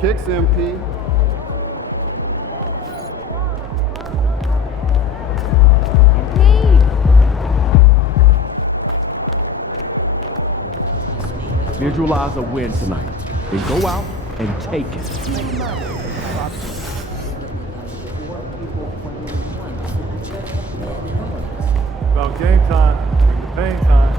Kicks MP. Visualize a win tonight, then go out and take it. About game time, pain time.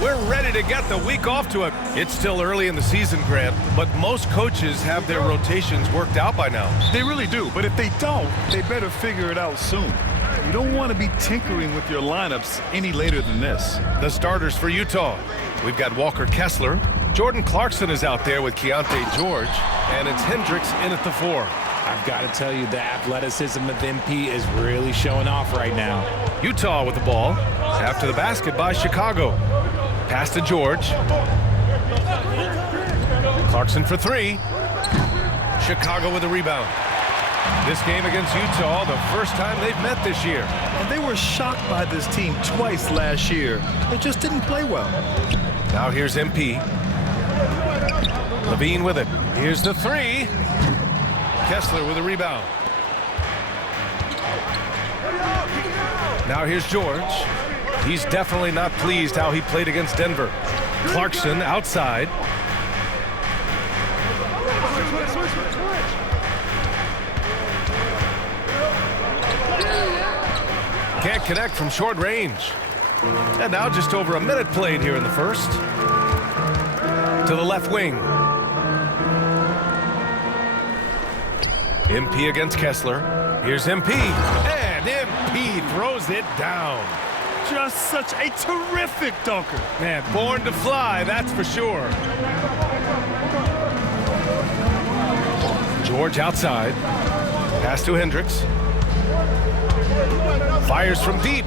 We're ready to get the week off to it. It's still early in the season, Grant, but most coaches have their rotations worked out by now. They really do, but if they don't, they better figure it out soon. You don't want to be tinkering with your lineups any later than this. The starters for Utah. We've got Walker Kessler. Jordan Clarkson is out there with Keontae George, and it's Hendricks in at the 4. I've got to tell you, the athleticism of MP is really showing off right now. Utah with the ball. After the basket by Chicago. Pass to George. Clarkson for 3. Chicago with a rebound. This game against Utah, the first time they've met this year. And they were shocked by this team twice last year. They just didn't play well. Now here's MP. Levine with it. Here's the 3. Kessler with a rebound. Now here's George. He's definitely not pleased how he played against Denver. Clarkson outside. Can't connect from short range. And now just over a minute played here in the first. To the left wing. MP against Kessler. Here's MP. And MP throws it down. Just such a terrific dunker. Man, born to fly, that's for sure. George outside. Pass to Hendricks. Fires from deep.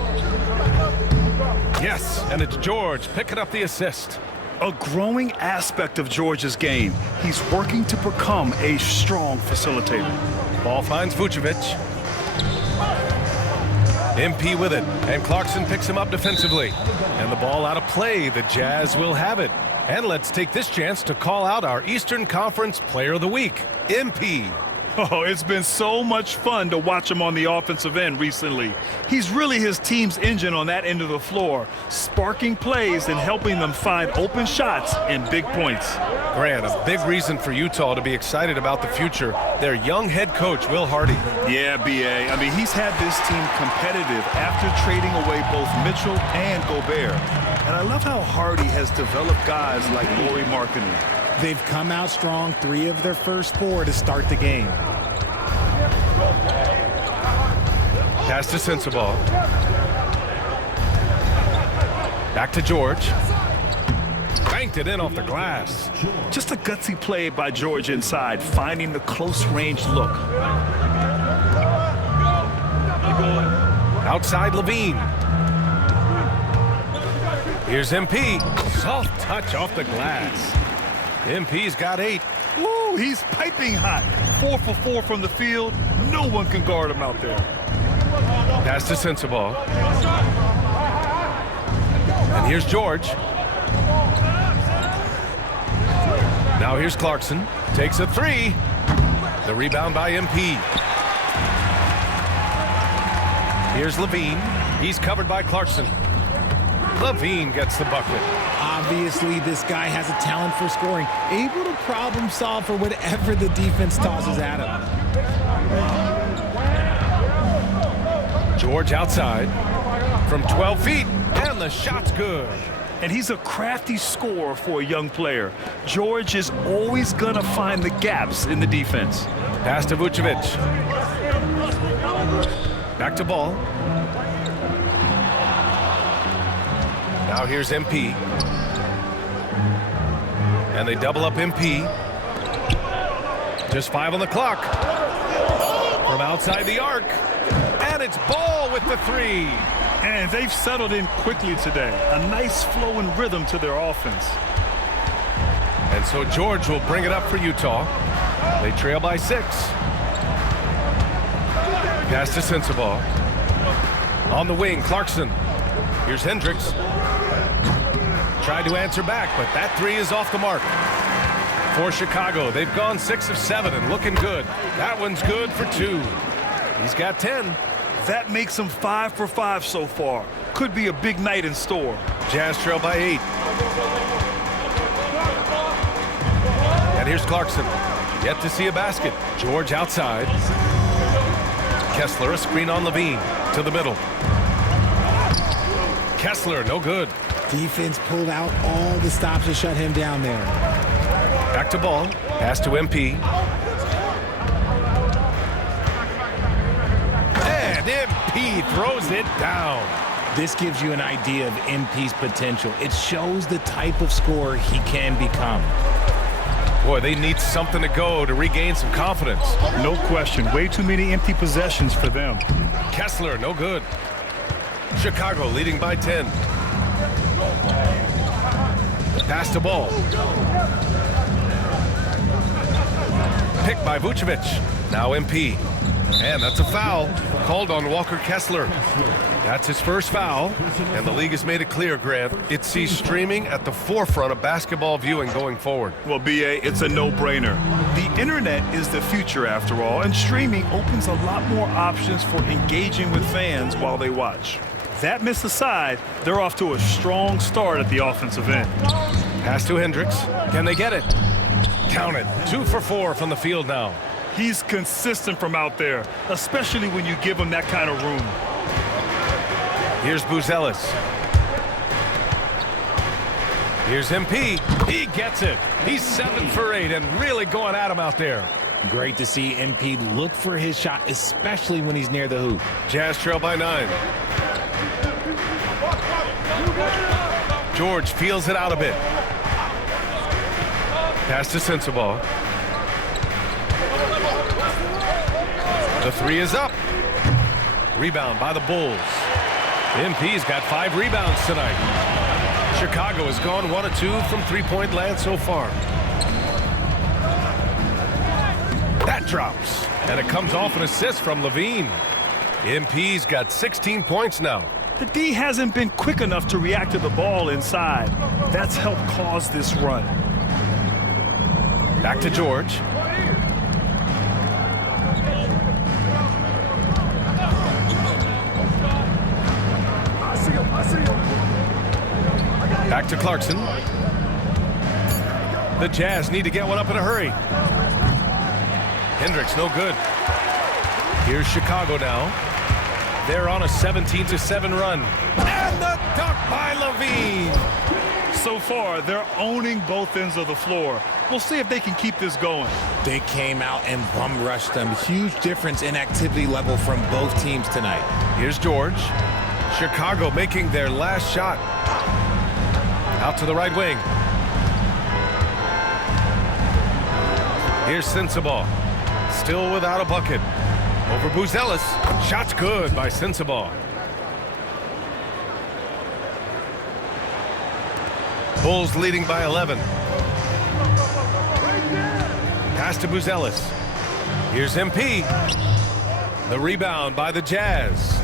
Yes, and it's George picking up the assist. A growing aspect of George's game. He's working to become a strong facilitator. Ball finds Vucevic. MP with it, and Clarkson picks him up defensively. And the ball out of play. The Jazz will have it. And let's take this chance to call out our Eastern Conference Player of the Week, MP. Oh, it's been so much fun to watch him on the offensive end recently. He's really his team's engine on that end of the floor, sparking plays and helping them find open shots and big points. Grant, a big reason for Utah to be excited about the future. Their young head coach, Will Hardy. Yeah, B.A. I mean, he's had this team competitive after trading away both Mitchell and Gobert. And I love how Hardy has developed guys like Lauri Markkanen. They've come out strong 3 of their first 4 to start the game. Pass to Sensabaugh. Back to George. Banked it in off the glass. Just a gutsy play by George inside, finding the close-range look. Outside Levine. Here's MP. Soft touch off the glass. MP's got 8. Ooh, he's piping hot. 4 for 4 from the field. No one can guard him out there. Pass to Sensabaugh. And here's George. Now here's Clarkson. Takes a three. The rebound by MP. Here's Levine. He's covered by Clarkson. Levine gets the bucket. Obviously, this guy has a talent for scoring, able to problem solve for whatever the defense tosses at him. George outside from 12 feet, and the shot's good. And he's a crafty scorer for a young player. George is always going to find the gaps in the defense. Pass to Vucevic. Back to Ball. Now here's MP. And they double up MP. Just 5 on the clock. From outside the arc. And it's Ball with the three. And they've settled in quickly today. A nice flow and rhythm to their offense. And so George will bring it up for Utah. They trail by 6. Pass to Sensabaugh. On the wing, Clarkson. Here's Hendricks. Tried to answer back, but that three is off the mark. For Chicago, they've gone 6 of 7 and looking good. That one's good for 2. He's got 10. That makes him 5 for 5 so far. Could be a big night in store. Jazz trail by 8. And here's Clarkson. Yet to see a basket. George outside. Kessler, a screen on Levine. To the middle. Kessler, no good. Defense pulled out all the stops to shut him down there. Back to Ball. Pass to MP. And MP throws it down. This gives you an idea of MP's potential. It shows the type of scorer he can become. Boy, they need something to go to regain some confidence. No question. Way too many empty possessions for them. Kessler, no good. Chicago leading by 10. Pass to Ball. Picked by Vucevic. Now MP. And that's a foul called on Walker Kessler. That's his first foul, and the league has made it clear, Grant, it sees streaming at the forefront of basketball viewing going forward. Well, BA, it's a no-brainer. The internet is the future after all, and streaming opens a lot more options for engaging with fans while they watch. That miss aside, they're off to a strong start at the offensive end. Pass to Hendricks. Can they get it? Count it. 2 for 4 from the field now. He's consistent from out there, especially when you give him that kind of room. Here's Buzelis. Here's MP. He gets it. He's 7 for 8 and really going at him out there. Great to see MP look for his shot, especially when he's near the hoop. Jazz trail by 9. George feels it out a bit. Pass to Sensabaugh. The three is up. Rebound by the Bulls. MP's got 5 rebounds tonight. Chicago has gone 1 of 2 from three-point land so far. That drops, and it comes off an assist from Levine. MP's got 16 points now. The D hasn't been quick enough to react to the ball inside. That's helped cause this run. Back to George. Back to Clarkson. The Jazz need to get one up in a hurry. Hendricks, no good. Here's Chicago now. They're on a 17-7 run. And the dunk by Levine. So far, they're owning both ends of the floor. We'll see if they can keep this going. They came out and bum rushed them. Huge difference in activity level from both teams tonight. Here's George. Chicago making their last shot. Out to the right wing. Here's Sensabaugh. Still without a bucket. Over Buzelis. Shot's good by Sensabaugh. Bulls leading by 11. Pass to Buzelis. Here's MP. The rebound by the Jazz.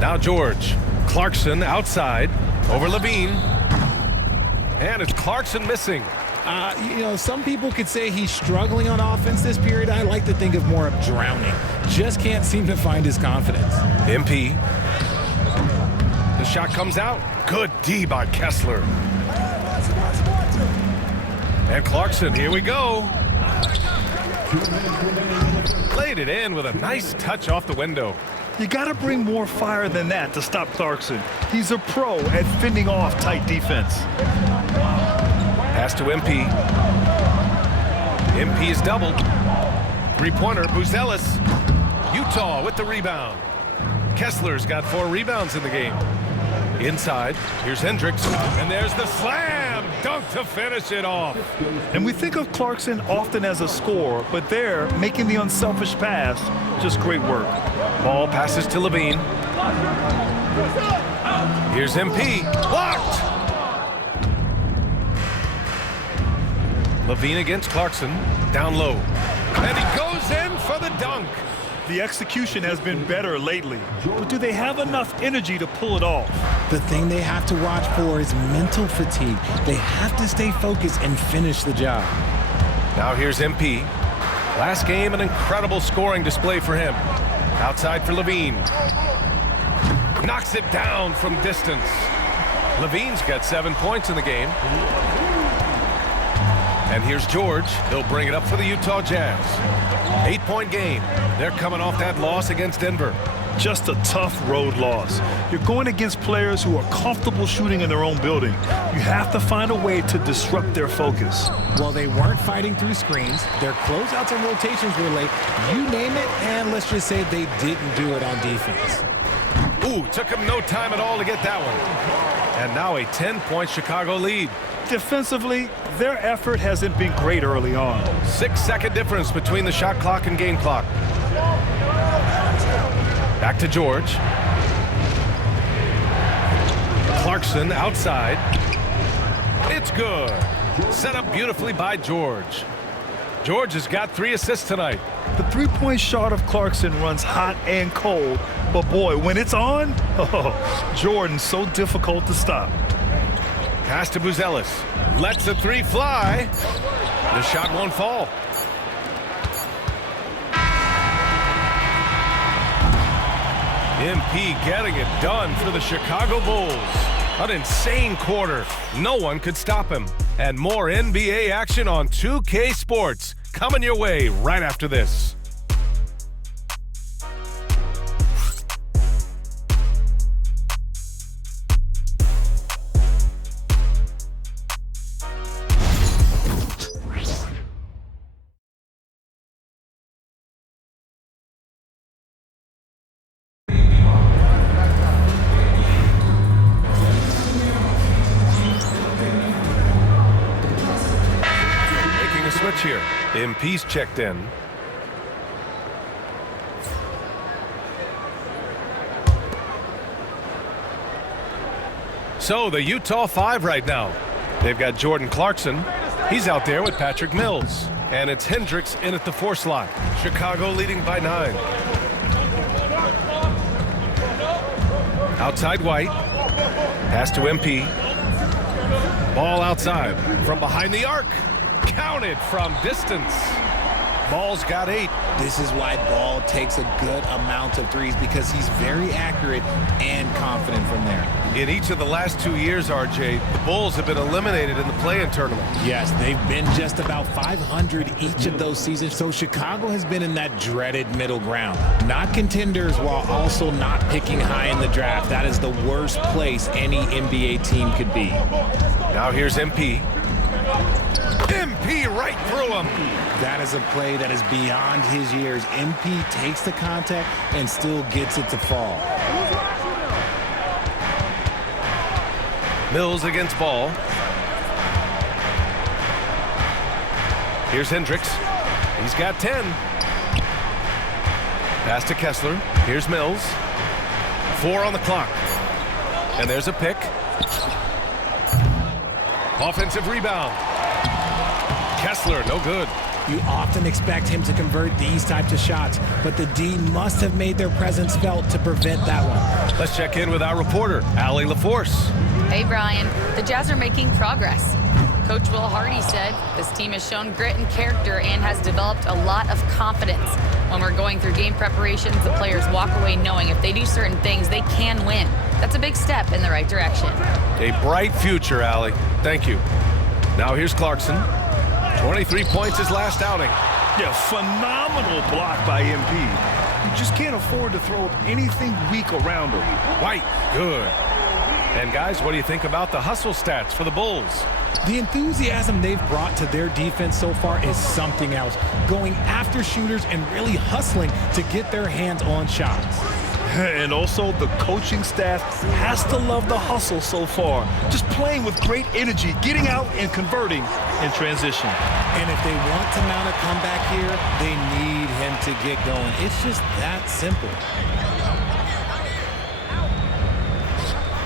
Now George. Clarkson outside. Over Levine. And it's Clarkson missing. Some people could say he's struggling on offense this period. I like to think of more of drowning. Just can't seem to find his confidence. MP. The shot comes out. Good D by Kessler. And Clarkson, here we go. Laid it in with a nice touch off the window. You got to bring more fire than that to stop Clarkson. He's a pro at fending off tight defense. Pass to MP. MP is doubled. Three-pointer, Buzelis. Utah with the rebound. Kessler's got 4 rebounds in the game. Inside, here's Hendricks. And there's the slam dunk to finish it off. And we think of Clarkson often as a scorer, but there, making the unselfish pass, just great work. Ball passes to Levine. Here's MP. Blocked! Levine against Clarkson. Down low. And he goes in for the dunk. The execution has been better lately, but do they have enough energy to pull it off? The thing they have to watch for is mental fatigue. They have to stay focused and finish the job. Now here's MP. Last game, an incredible scoring display for him. Outside for Levine. Knocks it down from distance. Levine's got 7 points in the game. And here's George. He'll bring it up for the Utah Jazz. 8-point game. They're coming off that loss against Denver. Just a tough road loss. You're going against players who are comfortable shooting in their own building. You have to find a way to disrupt their focus. Well, they weren't fighting through screens. Their closeouts and rotations were late. You name it, and let's just say they didn't do it on defense. Ooh, took him no time at all to get that one. And now a 10-point Chicago lead. Defensively, their effort hasn't been great early on. 6-second difference between the shot clock and game clock. Back to George. Clarkson outside. It's good. Set up beautifully by George. George has got 3 assists tonight. The three-point shot of Clarkson runs hot and cold, but boy, when it's on, Jordan's so difficult to stop. Pass to Buzelis. Lets the 3 fly. The shot won't fall. MP getting it done for the Chicago Bulls. An insane quarter. No one could stop him. And more NBA action on 2K Sports coming your way right after this. Here, MP's checked in. So the Utah 5 right now. They've got Jordan Clarkson. He's out there with Patrick Mills. And it's Hendricks in at the 4 slot. Chicago leading by 9. Outside White. Pass to MP. Ball outside from behind the arc. Counted from distance. Ball's got 8. This is why Ball takes a good amount of threes, because he's very accurate and confident from there. In each of the last 2 years, RJ, the Bulls have been eliminated in the play-in tournament. Yes, they've been just about 500 each of those seasons, so Chicago has been in that dreaded middle ground. Not contenders while also not picking high in the draft. That is the worst place any NBA team could be. Now here's MP. MP right through him. That is a play that is beyond his years. MP takes the contact and still gets it to fall. Mills against Ball. Here's Hendricks. He's got 10. Pass to Kessler. Here's Mills. 4 on the clock. And there's a pick. Offensive rebound. Kessler, no good. You often expect him to convert these types of shots, but the D must have made their presence felt to prevent that one. Let's check in with our reporter, Allie LaForce. Hey, Brian. The Jazz are making progress. Coach Will Hardy said this team has shown grit and character and has developed a lot of confidence. When we're going through game preparations, the players walk away knowing if they do certain things, they can win. That's a big step in the right direction. A bright future, Allie. Thank you. Now here's Clarkson. 23 points his last outing. Yeah, phenomenal block by MP. You just can't afford to throw up anything weak around him. White, good. And guys, what do you think about the hustle stats for the Bulls? The enthusiasm they've brought to their defense so far is something else. Going after shooters and really hustling to get their hands on shots. And also the coaching staff has to love the hustle so far. Just playing with great energy, getting out and converting in transition. And if they want to mount a comeback here, they need him to get going. It's just that simple.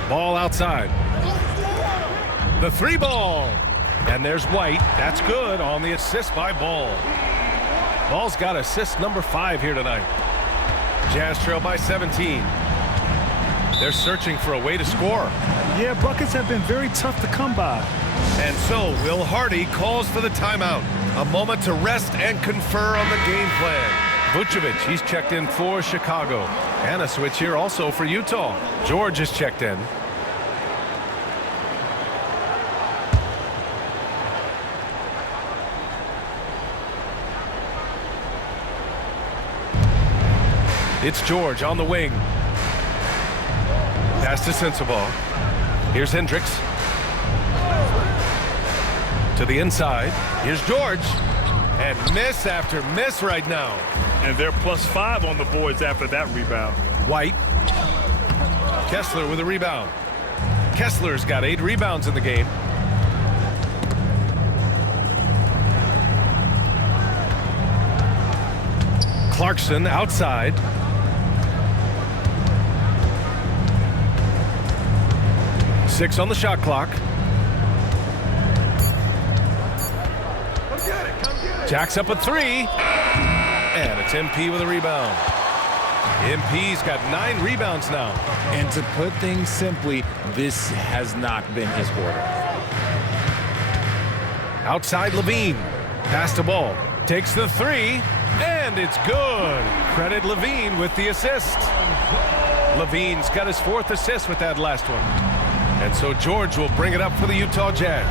Ball outside. The three ball. And there's White. That's good on the assist by Ball. Ball's got assist number 5 here tonight. Jazz trail by 17. They're searching for a way to score. Yeah, buckets have been very tough to come by. And so Will Hardy calls for the timeout. A moment to rest and confer on the game plan. Vucevic, he's checked in for Chicago. And a switch here also for Utah. George is checked in. It's George on the wing. Pass to Sensabaugh. Here's Hendricks. To the inside. Here's George. And miss after miss right now. And they're +5 on the boards after that rebound. White. Kessler with a rebound. Kessler's got 8 rebounds in the game. Clarkson outside. Six on the shot clock. Jacks up a 3. And it's MP with a rebound. MP's got 9 rebounds now. And to put things simply, this has not been his quarter. Outside Levine. Pass the ball. Takes the 3. And it's good. Credit Levine with the assist. Levine's got his 4th assist with that last one. And so George will bring it up for the Utah Jazz.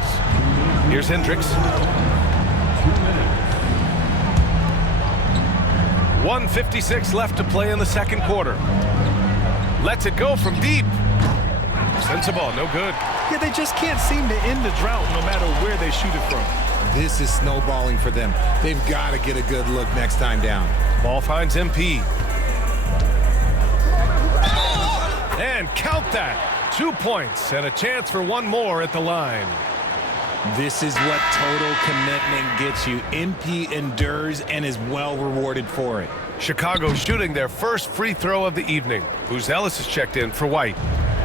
Here's Hendricks. 1:56 left to play in the second quarter. Lets it go from deep. Sensabaugh, no good. Yeah, they just can't seem to end the drought no matter where they shoot it from. This is snowballing for them. They've got to get a good look next time down. Ball finds MP. And count that. 2 points and a chance for one more at the line. This is what total commitment gets you. MP endures and is well rewarded for it. Chicago shooting their first free throw of the evening. Ellis is checked in for White.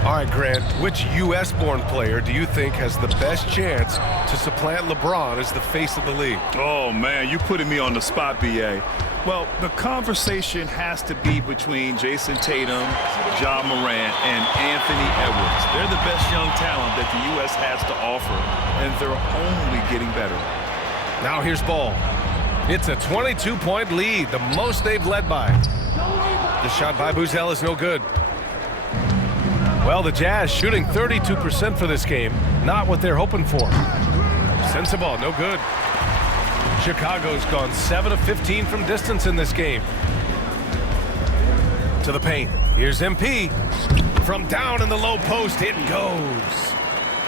All right, Grant, which U.S.-born player do you think has the best chance to supplant LeBron as the face of the league? Oh, man, you're putting me on the spot, B.A. Well, the conversation has to be between Jayson Tatum, Ja Morant, and Anthony Edwards. They're the best young talent that the U.S. has to offer, and they're only getting better. Now here's Ball. It's a 22-point lead, the most they've led by. The shot by Buzel is no good. Well, the Jazz shooting 32% for this game. Not what they're hoping for. Sensabaugh, no good. Chicago's gone 7 of 15 from distance in this game. To the paint. Here's MP. From down in the low post, it goes.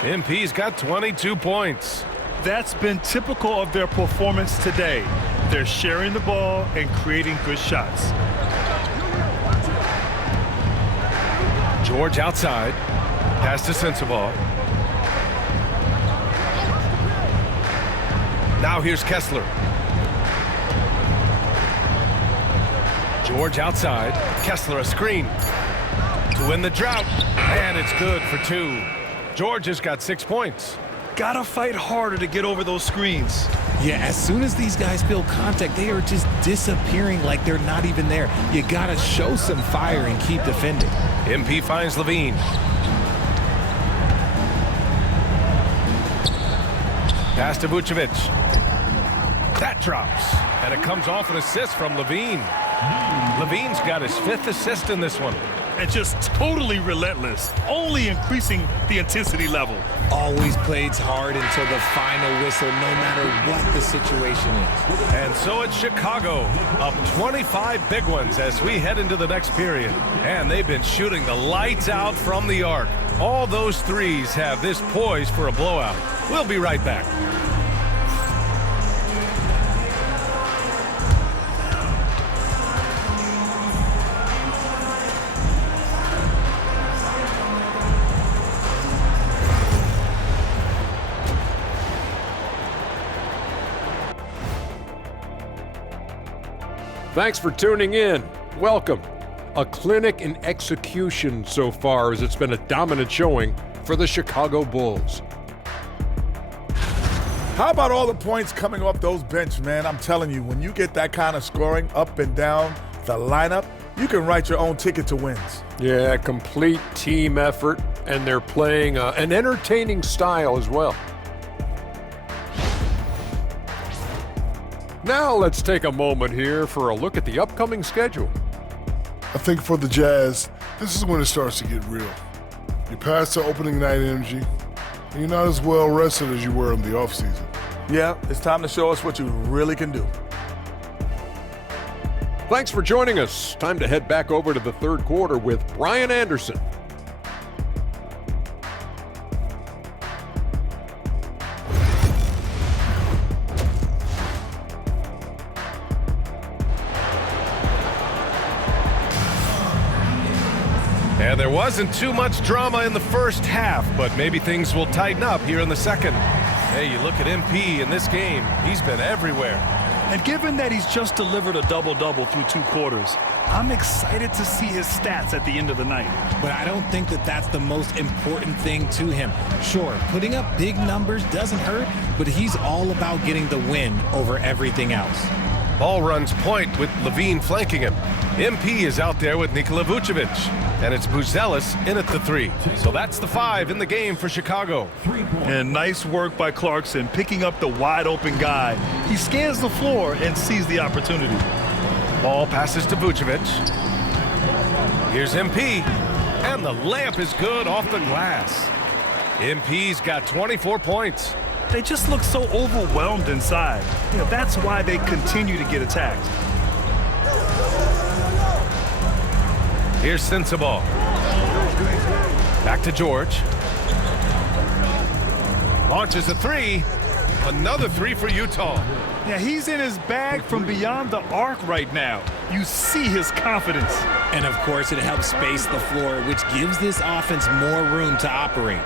MP's got 22 points. That's been typical of their performance today. They're sharing the ball and creating good shots. George outside. Pass to Sensabaugh. Now here's Kessler. George outside. Kessler a screen. To win the drought. And it's good for 2. George has got 6 points. Gotta fight harder to get over those screens. Yeah, as soon as these guys feel contact, they are just disappearing like they're not even there. You got to show some fire and keep defending. MP finds Levine. Pass to Vucevic. That drops. And it comes off an assist from Levine. Levine's got his 5th assist in this one. And just totally relentless, only increasing the intensity level. Always plays hard until the final whistle, no matter what the situation is. And so it's Chicago, up 25 big ones as we head into the next period. And they've been shooting the lights out from the arc. All those threes have this poised for a blowout. We'll be right back. Thanks for tuning in. Welcome. A clinic in execution so far, as it's been a dominant showing for the Chicago Bulls. How about all the points coming off those bench, man? I'm telling you, when you get that kind of scoring up and down the lineup, you can write your own ticket to wins. Yeah, complete team effort, and they're playing an entertaining style as well. Now let's take a moment here for a look at the upcoming schedule. I think for the Jazz, this is when it starts to get real. You pass the opening night energy, and you're not as well rested as you were in the offseason. Yeah, it's time to show us what you really can do. Thanks for joining us. Time to head back over to the third quarter with Brian Anderson. And there wasn't too much drama in the first half, but maybe things will tighten up here in the second. Hey, you look at MP in this game, he's been everywhere. And given that he's just delivered a double-double through 2 quarters, I'm excited to see his stats at the end of the night. But I don't think that that's the most important thing to him. Sure, putting up big numbers doesn't hurt, but he's all about getting the win over everything else. Ball runs point with Levine flanking him. MP is out there with Nikola Vucevic. And it's Buzelis in at the 3. So that's the 5 in the game for Chicago. And nice work by Clarkson picking up the wide-open guy. He scans the floor and sees the opportunity. Ball passes to Vucevic. Here's MP. And the layup is good off the glass. MP's got 24 points. They just look so overwhelmed inside. You know, that's why they continue to get attacked. Here's Sensabaugh. Back to George. Launches a 3. Another 3 for Utah. Yeah, he's in his bag from beyond the arc right now. You see his confidence. And of course, it helps space the floor, which gives this offense more room to operate.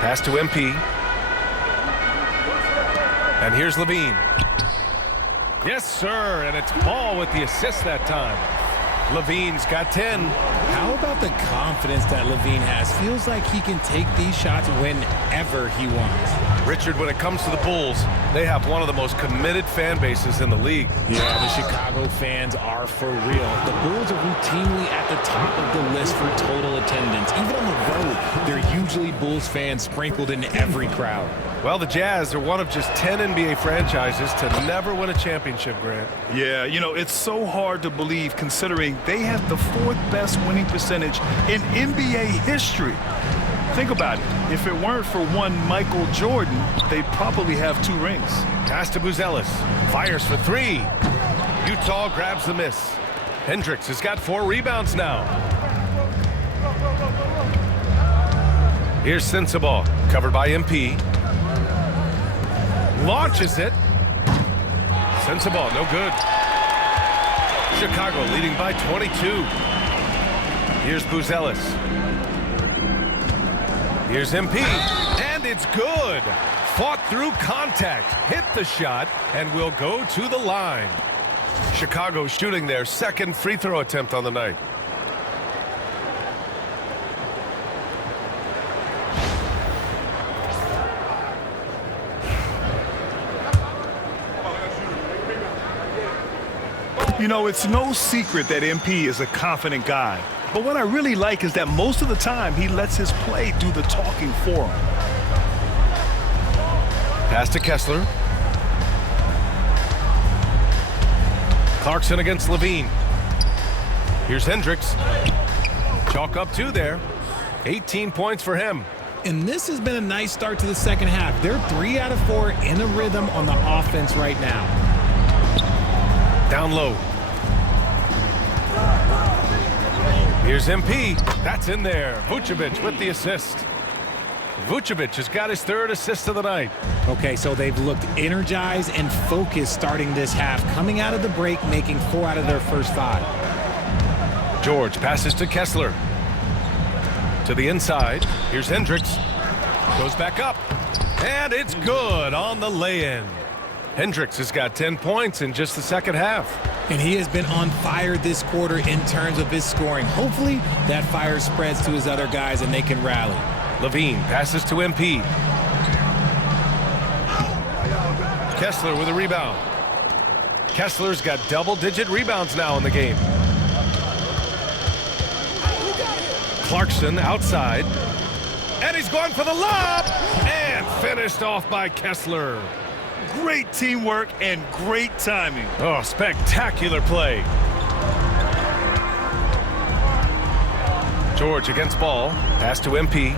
Pass to MP. And here's Levine. Yes, sir, and it's Ball with the assist that time. Levine's got 10. How about the confidence that Levine has? Feels like he can take these shots whenever he wants. Richard, when it comes to the Bulls, they have one of the most committed fan bases in the league. Yeah, the Chicago fans are for real. The Bulls are routinely at the top of the list for total attendance. Even on the road, there are usually Bulls fans sprinkled in every crowd. Well, the Jazz are one of just 10 NBA franchises to never win a championship, Grant. Yeah, you know, it's so hard to believe considering they have the 4th best winning percentage in NBA history. Think about it. If it weren't for one Michael Jordan, they'd probably have 2 rings. Pass to Buzelis. Fires for 3. Utah grabs the miss. Hendricks has got 4 rebounds now. Here's Sensabaugh, covered by MP. Launches it. Sensabaugh, no good. Chicago leading by 22. Here's Buzelis. Here's MP, and it's good. Fought through contact, hit the shot, and will go to the line. Chicago shooting their 2nd free throw attempt on the night. You know, it's no secret that MP is a confident guy. But what I really like is that most of the time he lets his play do the talking for him. Pass to Kessler. Clarkson against Levine. Here's Hendricks. Chalk up 2 there. 18 points for him. And this has been a nice start to the second half. They're 3 out of 4 in a rhythm on the offense right now. Down low. Here's MP. That's in there. Vucevic with the assist. Vucevic has got his 3rd assist of the night. Okay, so they've looked energized and focused starting this half, coming out of the break, making 4 out of their first 5. George passes to Kessler. To the inside. Here's Hendricks. Goes back up. And it's good on the lay-in. Hendricks has got 10 points in just the second half. And he has been on fire this quarter in terms of his scoring. Hopefully that fire spreads to his other guys and they can rally. Levine passes to MP. Kessler with a rebound. Kessler's got double-digit rebounds now in the game. Clarkson outside. And he's going for the lob. And finished off by Kessler. Great teamwork and great timing. Oh, spectacular play. George against ball. Pass to MP.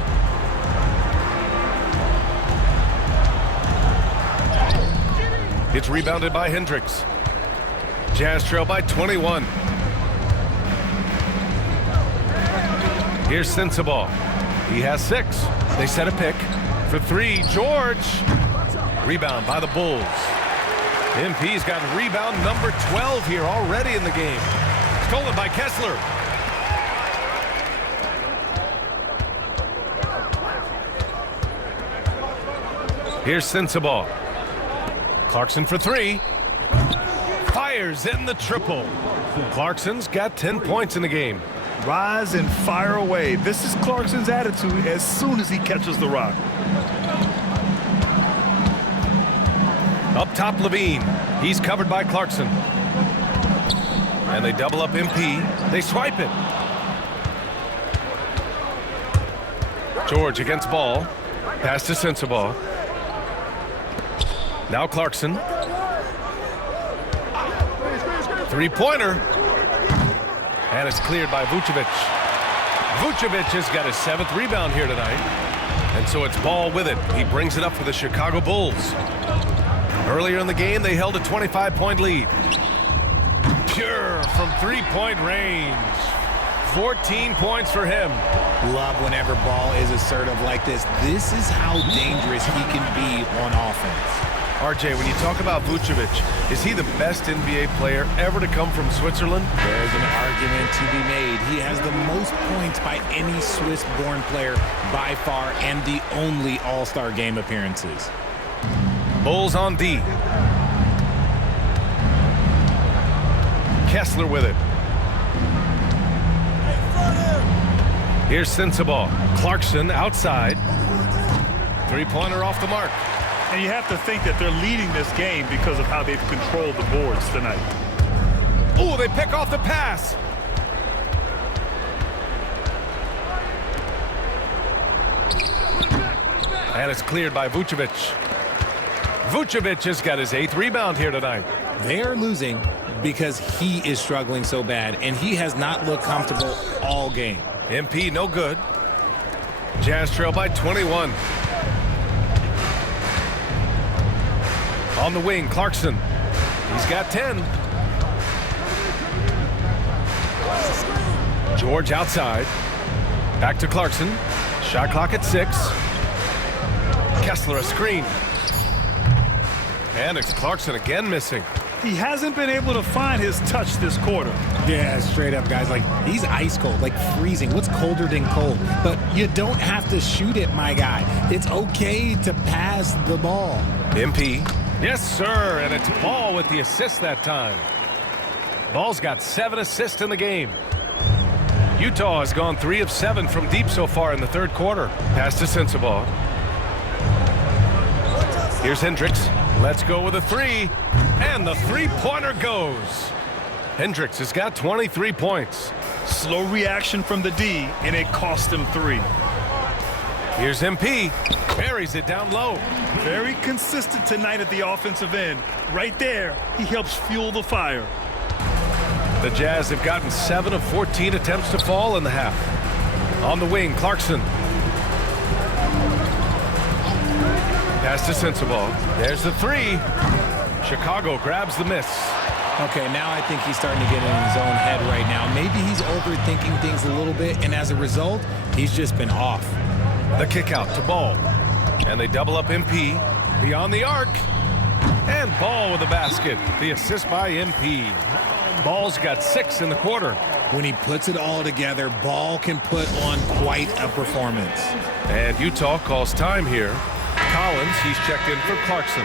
It's rebounded by Hendricks. Jazz trail by 21. Here's Sensabaugh. He has 6. They set a pick for 3. George. Rebound by the Bulls. MP's got rebound number 12 here already in the game. Stolen by Kessler. Here's Sensabaugh. Clarkson for 3. Fires in the triple. Clarkson's got 10 points in the game. Rise and fire away. This is Clarkson's attitude as soon as he catches the rock. Up top, Levine. He's covered by Clarkson. And they double up MP. They swipe it. George against ball. Pass to Sensabaugh. Now Clarkson. 3-pointer. And it's cleared by Vucevic. Vucevic has got his 7th rebound here tonight. And so it's Ball with it. He brings it up for the Chicago Bulls. Earlier in the game, they held a 25-point lead. Pure from 3-point range. 14 points for him. Love whenever Ball is assertive like this. This is how dangerous he can be on offense. RJ, when you talk about Vucevic, is he the best NBA player ever to come from Switzerland? There's an argument to be made. He has the most points by any Swiss-born player by far and the only All-Star game appearances. Bulls on D. Kessler with it. Here's Sensabaugh. Clarkson outside. 3-pointer off the mark. And you have to think that they're leading this game because of how they've controlled the boards tonight. Oh, they pick off the pass. And it's cleared by Vucevic. Vucevic has got his 8th rebound here tonight. They are losing because he is struggling so bad, and he has not looked comfortable all game. MP no good. Jazz trail by 21. On the wing, Clarkson. He's got 10. George outside. Back to Clarkson. Shot clock at 6. Kessler a screen. And it's Clarkson again missing. He hasn't been able to find his touch this quarter. Yeah, straight up, guys. Like, he's ice cold, like freezing. What's colder than cold? But you don't have to shoot it, my guy. It's okay to pass the ball. MP. Yes, sir, and it's Ball with the assist that time. Ball's got 7 assists in the game. Utah has gone 3 of 7 from deep so far in the third quarter. Pass to Sensabaugh. Here's Hendricks. Let's go with a 3. And the 3-pointer goes. Hendricks has got 23 points. Slow reaction from the D, and it cost him 3. Here's MP. Buries it down low. Very consistent tonight at the offensive end. Right there, he helps fuel the fire. The Jazz have gotten 7 of 14 attempts to fall in the half. On the wing, Clarkson. Pass to Sensabaugh. There's the 3. Chicago grabs the miss. Okay, now I think he's starting to get in his own head right now. Maybe he's overthinking things a little bit, and as a result, he's just been off. The kick out to Ball. And they double up MP. Beyond the arc. And Ball with the basket. The assist by MP. Ball's got 6 in the quarter. When he puts it all together, Ball can put on quite a performance. And Utah calls time here. Collins, he's checked in for Clarkson.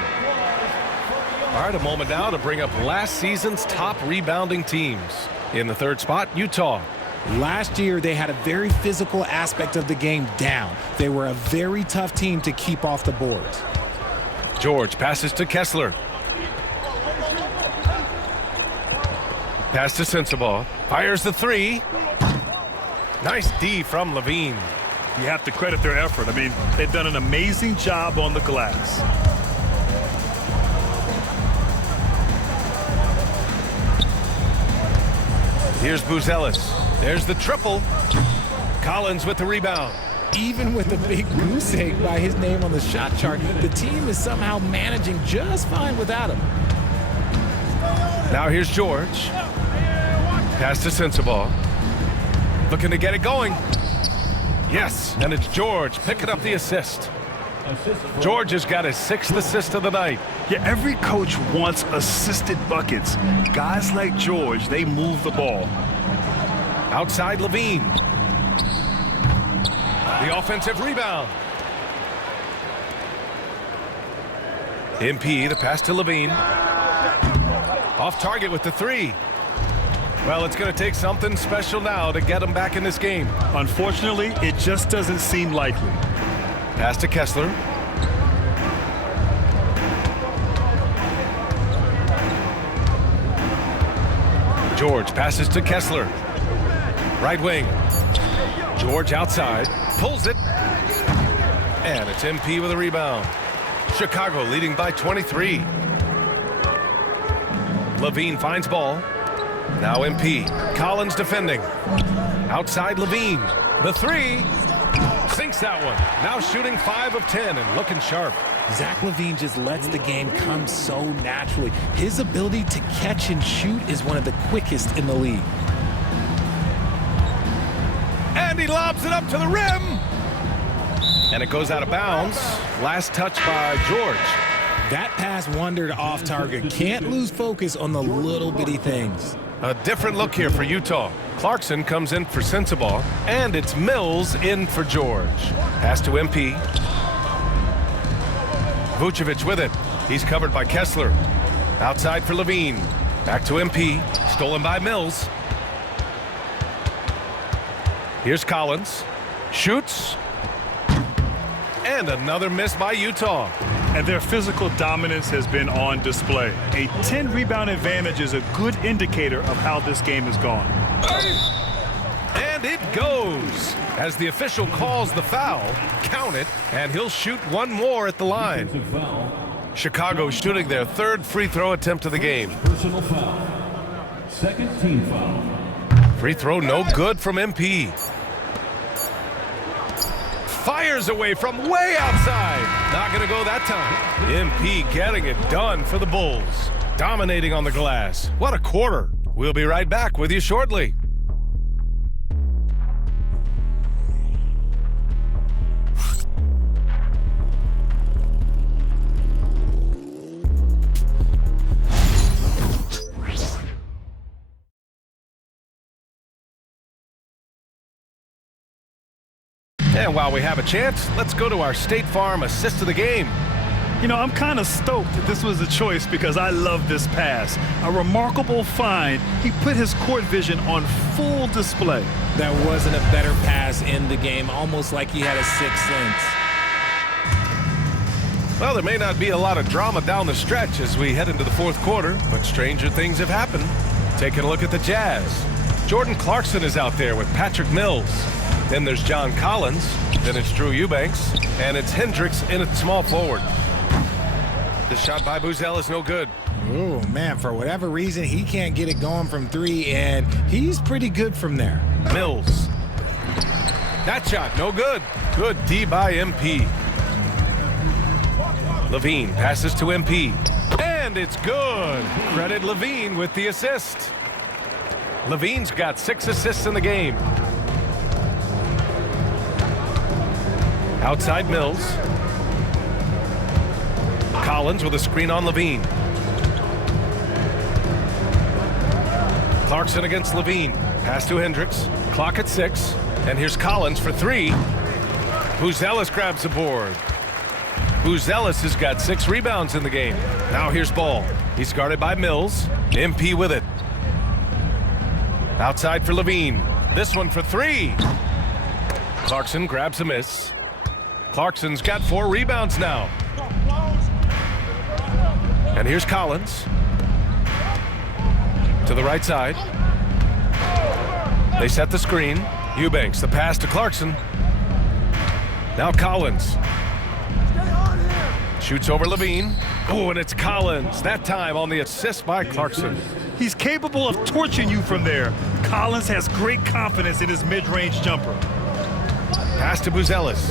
All right, a moment now to bring up last season's top rebounding teams. In the third spot, Utah. Last year, they had a very physical aspect of the game down. They were a very tough team to keep off the boards. George passes to Kessler. Pass to Sensabaugh. Fires the 3. Nice D from Levine. You have to credit their effort. I mean, they've done an amazing job on the glass. Here's Buzelis. There's the triple. Collins with the rebound. Even with a big goose egg by his name on the shot chart, the team is somehow managing just fine without him. Now here's George. Pass to Sensabaugh. Looking to get it going. Yes, and it's George picking up the assist. George has got his 6th assist of the night. Yeah, every coach wants assisted buckets. Guys like George, they move the ball. Outside Levine. The offensive rebound. MP, the pass to Levine. Off target with the 3. Well, it's going to take something special now to get him back in this game. Unfortunately, it just doesn't seem likely. Pass to Kessler. George passes to Kessler. Right wing. George outside. Pulls it. And it's MP with a rebound. Chicago leading by 23. Levine finds Ball. Now MP. Collins defending. Outside Levine. The 3. Sinks that one. Now shooting 5 of 10 and looking sharp. Zach LaVine just lets the game come so naturally. His ability to catch and shoot is one of the quickest in the league. And he lobs it up to the rim. And it goes out of bounds. Last touch by George. That pass wandered off target. Can't lose focus on the little bitty things. A different look here for Utah. Clarkson comes in for Sensabaugh, and it's Mills in for George. Pass to MP. Vucevic with it. He's covered by Kessler. Outside for Levine. Back to MP. Stolen by Mills. Here's Collins. Shoots. And another miss by Utah. And their physical dominance has been on display. A 10-rebound advantage is a good indicator of how this game has gone. And it goes. As the official calls the foul, count it, and he'll shoot one more at the line. Chicago shooting their 3rd free throw attempt of the game. Personal foul. 2nd team foul. Free throw no good from MP. Fires away from way outside. Not going to go that time. MP getting it done for the Bulls. Dominating on the glass. What a quarter. We'll be right back with you shortly. And while we have a chance, let's go to our State Farm assist of the game. You know, I'm kind of stoked that this was a choice because I love this pass. A remarkable find. He put his court vision on full display. That wasn't a better pass in the game, almost like he had a 6th sense. Well, there may not be a lot of drama down the stretch as we head into the 4th quarter, but stranger things have happened. Taking a look at the Jazz. Jordan Clarkson is out there with Patrick Mills. Then there's John Collins. Then it's Drew Eubanks. And it's Hendricks in at small forward. The shot by Buzzell is no good. Oh, man, for whatever reason, he can't get it going from three, and he's pretty good from there. Mills. That shot, no good. Good D by MP. Levine passes to MP. And it's good. Credit Levine with the assist. Levine's got 6 assists in the game. Outside Mills. Collins with a screen on Levine. Clarkson against Levine. Pass to Hendricks. Clock at 6. And here's Collins for 3. Buzelis grabs the board. Buzelis has got 6 rebounds in the game. Now here's Ball. He's guarded by Mills. MP with it. Outside for Levine. This one for 3. Clarkson grabs a miss. Clarkson's got 4 rebounds now. And here's Collins. To the right side. They set the screen. Eubanks, the pass to Clarkson. Now Collins. Shoots over Levine. Oh, and it's Collins. That time on the assist by Clarkson. He's capable of torching you from there. Collins has great confidence in his mid-range jumper. Pass to Buzelis.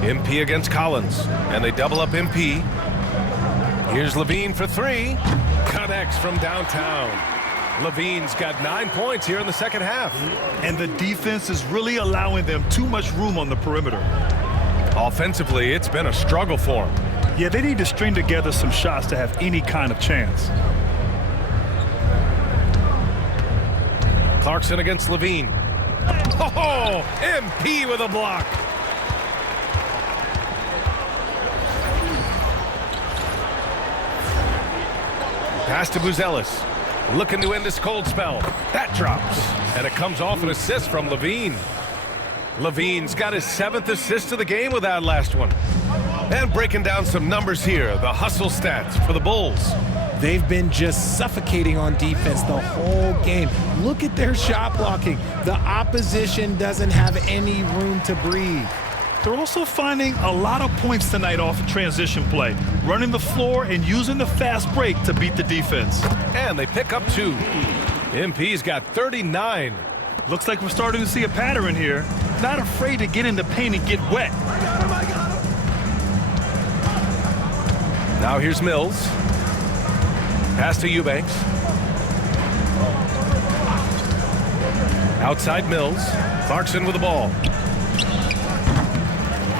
MP against Collins. And they double up MP. Here's Levine for 3. Connects from downtown. Levine's got 9 points here in the second half. And the defense is really allowing them too much room on the perimeter. Offensively, it's been a struggle for them. Yeah, they need to string together some shots to have any kind of chance. Clarkson against Levine. Oh, MP with a block. Pass to Buzelis. Looking to end this cold spell. That drops. And it comes off an assist from Levine. Levine's got his 7th assist of the game with that last one. And breaking down some numbers here, the hustle stats for the Bulls. They've been just suffocating on defense the whole game. Look at their shot blocking. The opposition doesn't have any room to breathe. They're also finding a lot of points tonight off of transition play, running the floor and using the fast break to beat the defense. And they pick up 2. MP's got 39. Looks like we're starting to see a pattern here. Not afraid to get in the paint and get wet. Now here's Mills. Pass to Eubanks. Outside Mills. Clarkson with the ball.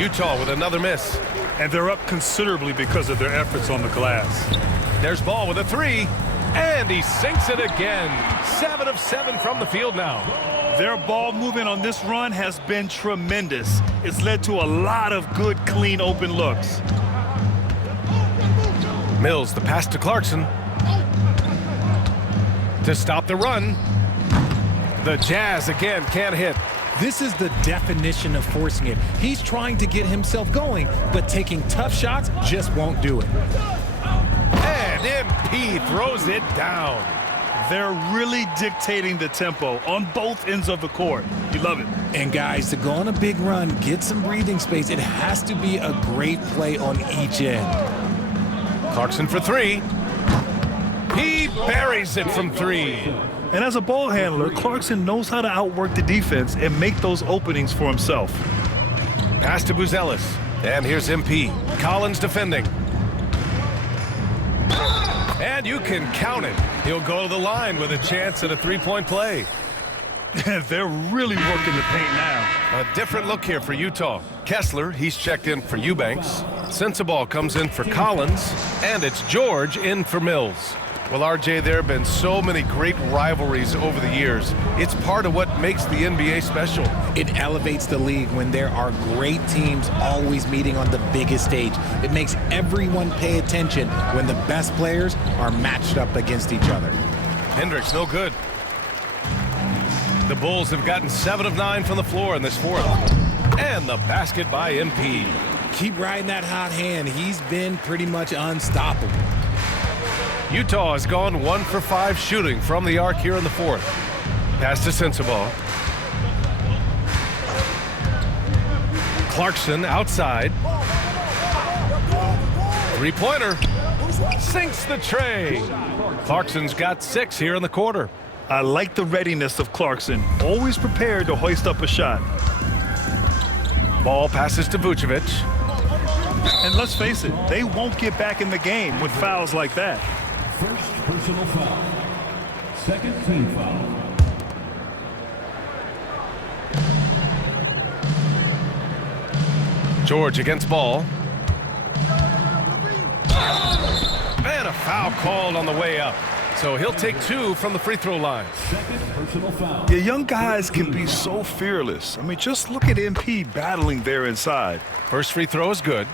Utah with another miss. And they're up considerably because of their efforts on the glass. There's Ball with a 3. And he sinks it again. 7 of 7 from the field now. Their ball movement on this run has been tremendous. It's led to a lot of good, clean, open looks. Mills, the pass to Clarkson. To stop the run. The Jazz again can't hit. This is the definition of forcing it. He's trying to get himself going, but taking tough shots just won't do it. And MP throws it down. They're really dictating the tempo on both ends of the court. You love it. And guys, to go on a big run, get some breathing space, it has to be a great play on each end. Clarkson for 3. He buries it from 3. And as a ball handler, Clarkson knows how to outwork the defense and make those openings for himself. Pass to Buzelis. And here's MP. Collins defending. And you can count it. He'll go to the line with a chance at a 3-point play. They're really working the paint now. A different look here for Utah. Kessler, he's checked in for Eubanks. Sensabaugh comes in for Collins. And it's George in for Mills. Well, RJ, there have been so many great rivalries over the years. It's part of what makes the NBA special. It elevates the league when there are great teams always meeting on the biggest stage. It makes everyone pay attention when the best players are matched up against each other. Hendricks, no good. The Bulls have gotten 7 of 9 from the floor in this fourth. And the basket by MP. Keep riding that hot hand. He's been pretty much unstoppable. Utah has gone 1 for 5 shooting from the arc here in the fourth. Pass to Sensabaugh. Clarkson outside. Three-pointer. Sinks the tray. Clarkson's got 6 here in the quarter. I like the readiness of Clarkson. Always prepared to hoist up a shot. Ball passes to Vucevic. And let's face it, they won't get back in the game with fouls like that. First personal foul. Second team foul. George against Ball. And a foul called on the way up. So he'll take 2 from the free throw line. Second personal foul. The young guys can be so fearless. I mean, just look at MP battling there inside. First free throw is good.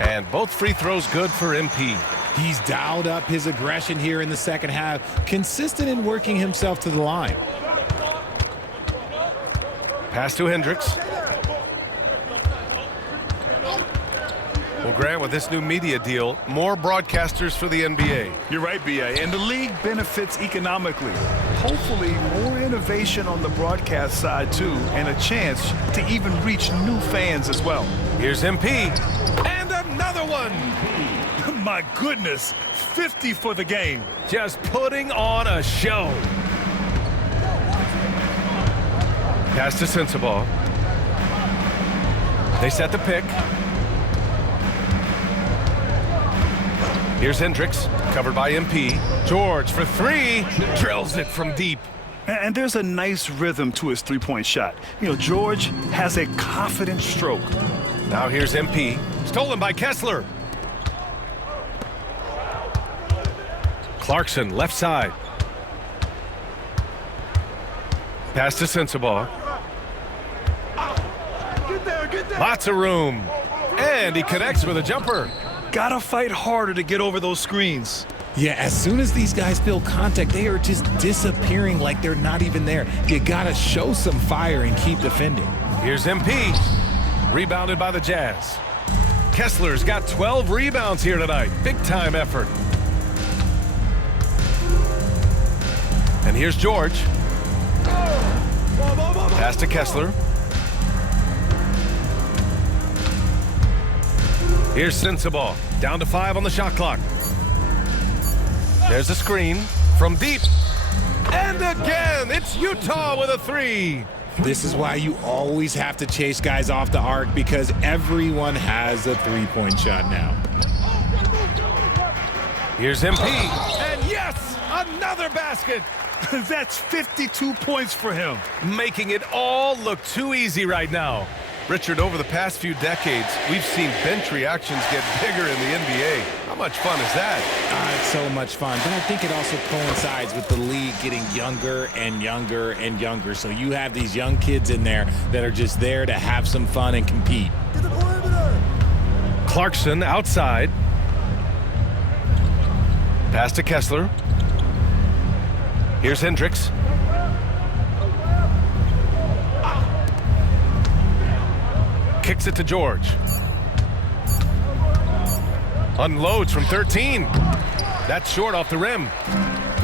And both free throws good for MP. He's dialed up his aggression here in the second half, consistent in working himself to the line. Pass to Hendricks. Well, Grant, with this new media deal, more broadcasters for the NBA. You're right, B.A., and the league benefits economically. Hopefully, more innovation on the broadcast side, too, and a chance to even reach new fans as well. Here's MP, and another one! My goodness, 50 for the game. Just putting on a show. Pass to Sensabaugh. They set the pick. Here's Hendricks, covered by MP. George for 3, drills it from deep. And there's a nice rhythm to his three-point shot. You know, George has a confident stroke. Now here's MP, stolen by Kessler. Clarkson, left side. Pass to Sensabaugh. Lots of room. And he connects with a jumper. Gotta fight harder to get over those screens. Yeah, as soon as these guys feel contact, they are just disappearing like they're not even there. You gotta show some fire and keep defending. Here's MP. Rebounded by the Jazz. Kessler's got 12 rebounds here tonight. Big time effort. And here's George. Pass to Kessler. Here's Sensabaugh. Down to 5 on the shot clock. There's a screen from deep. And again, it's Utah with a 3. This is why you always have to chase guys off the arc, because everyone has a three-point shot now. Here's MP. And yes, another basket. That's 52 points for him. Making it all look too easy right now. Richard, over the past few decades, we've seen bench reactions get bigger in the NBA. How much fun is that? It's so much fun, but I think it also coincides with the league getting younger and younger and younger. So you have these young kids in there that are just there to have some fun and compete. Clarkson outside. Pass to Kessler. Here's Hendricks. Kicks it to George. Unloads from 13. That's short off the rim.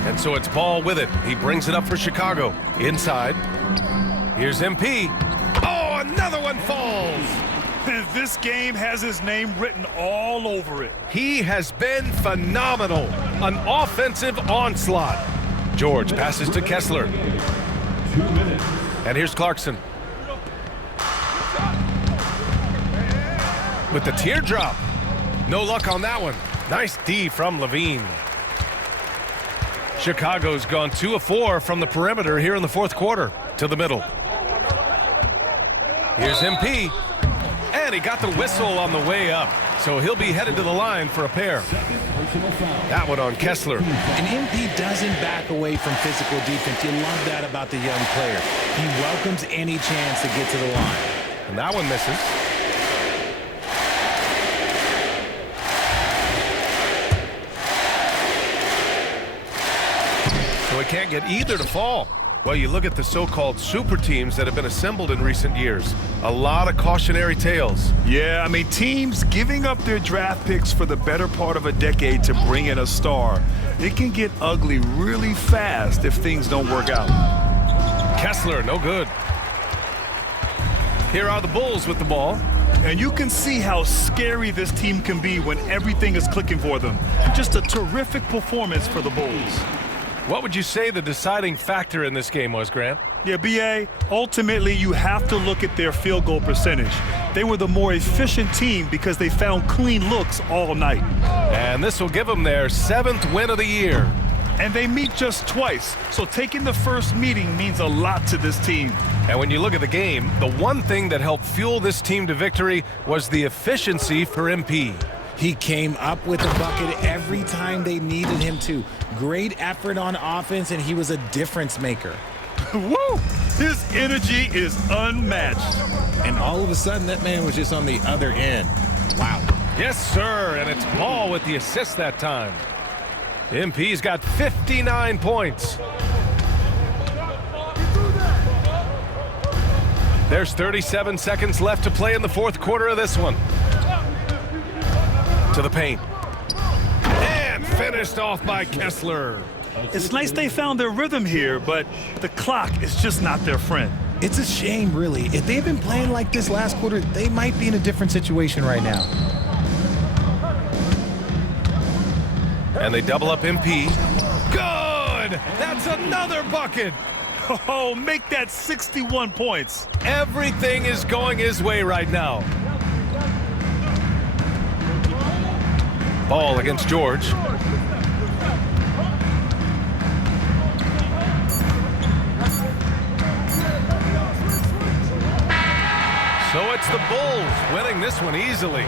And so it's Ball with it. He brings it up for Chicago. Inside. Here's MP. Oh, another one falls. This game has his name written all over it. He has been phenomenal. An offensive onslaught. George passes to Kessler. 2 minutes. And here's Clarkson. With the teardrop. No luck on that one. Nice D from Levine. Chicago's gone 2 of 4 from the perimeter here in the fourth quarter. To the middle. Here's MP. And he got the whistle on the way up. So he'll be headed to the line for a pair. That one on Kessler. And MP doesn't back away from physical defense. You love that about the young player. He welcomes any chance to get to the line. And that one misses. So he can't get either to fall. Well, you look at the so-called super teams that have been assembled in recent years. A lot of cautionary tales. Yeah, I mean, teams giving up their draft picks for the better part of a decade to bring in a star. It can get ugly really fast if things don't work out. Kessler, no good. Here are the Bulls with the ball. And you can see how scary this team can be when everything is clicking for them. Just a terrific performance for the Bulls. What would you say the deciding factor in this game was, Grant? Yeah, B.A., ultimately you have to look at their field goal percentage. They were the more efficient team because they found clean looks all night. And this will give them their 7th win of the year. And they meet just twice, so taking the first meeting means a lot to this team. And when you look at the game, the one thing that helped fuel this team to victory was the efficiency for MP. He came up with a bucket every time they needed him to. Great effort on offense, and he was a difference maker. Woo! His energy is unmatched. And all of a sudden, that man was just on the other end. Wow. Yes, sir, and it's Ball with the assist that time. MP's got 59 points. There's 37 seconds left to play in the fourth quarter of this one. To the paint. And finished off by Kessler. It's nice they found their rhythm here, but the clock is just not their friend. It's a shame, really. If they've been playing like this last quarter, they might be in a different situation right now. And they double up MP. Good! That's another bucket! Oh, make that 61 points. Everything is going his way right now. Ball against George. So it's the Bulls winning this one easily.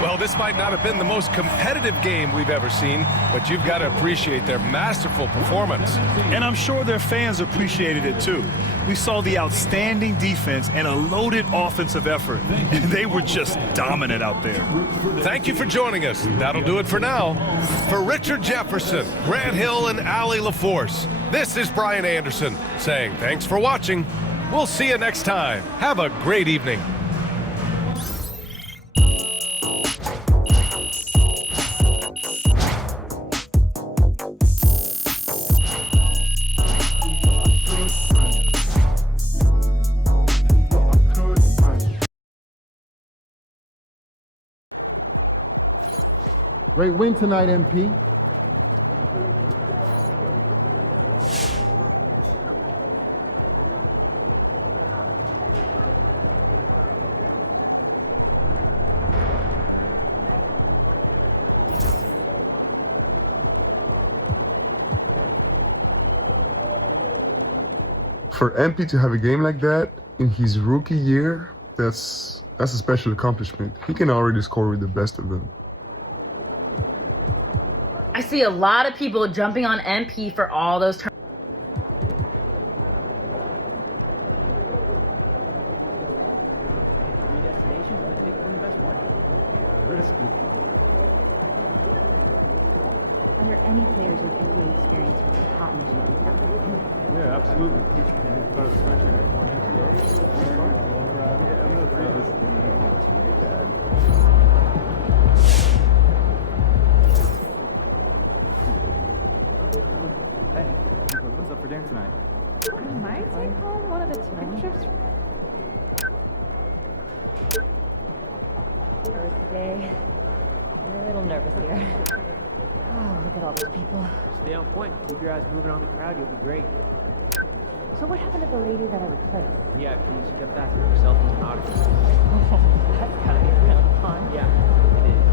Well, this might not have been the most competitive game we've ever seen, but you've got to appreciate their masterful performance. And I'm sure their fans appreciated it too. We saw the outstanding defense and a loaded offensive effort. And they were just dominant out there. Thank you for joining us. That'll do it for now. For Richard Jefferson, Grant Hill, and Allie LaForce, this is Brian Anderson saying thanks for watching. We'll see you next time. Have a great evening. Great win tonight, MP. For MP to have a game like that in his rookie year, that's a special accomplishment. He can already score with the best of them. I see a lot of people jumping on MP for all those turns. Three destinations and pick from the best one. Risky. Are there any players with NBA experience who are hot in G League now? Yeah, absolutely. And you've got a sweatshirt for next year. Hey, what's up for dinner tonight? I might take home one of the chicken strips. First day. I'm a little nervous here. Oh, look at all those people. Stay on point. Keep your eyes moving on the crowd. You'll be great. So what happened to the lady that I replaced? Yeah, she kept asking herself as an autograph. That's gotta be real fun. Yeah, it is.